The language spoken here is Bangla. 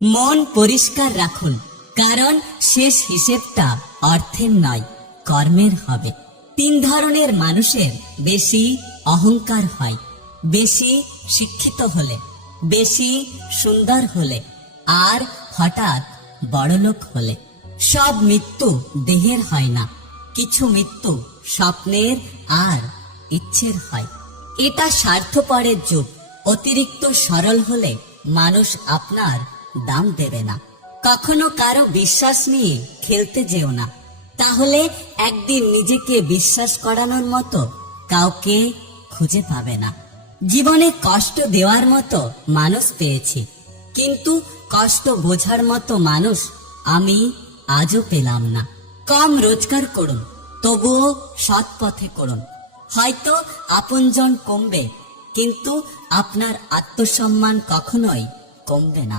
মন পরিষ্কার রাখুন, কারণ শেষ হিসেবটা অর্থের নয়, কর্মের হবে। 3 ধরনের মানুষের বেশি অহংকার হয়: বেশি শিক্ষিত হলে, বেশি সুন্দর হলে, আর হঠাৎ বড়লোক হলে। সব মৃত্যু দেহের হয় না, কিছু মৃত্যু স্বপ্নের আর ইচ্ছের হয়। এটা স্বার্থপরের যুগ। অতিরিক্ত সরল হলে মানুষ আপনার দাম দেবে না। কখনো কারো বিশ্বাস নিয়ে খেলতে যেও না, তাহলে একদিন নিজেকে বিশ্বাস করানোর মতো কাউকে খুঁজে পাবে না। জীবনে কষ্ট দেওয়ার মতো মানুষ পেয়েছি, কিন্তু কষ্ট বোঝার মতো মানুষ আমি আজও পেলাম না। কম রোজগার করুন, তবুও সৎ পথে করুন। হয়তো আপনজন কমবে, কিন্তু আপনার আত্মসম্মান কখনোই কমবে না।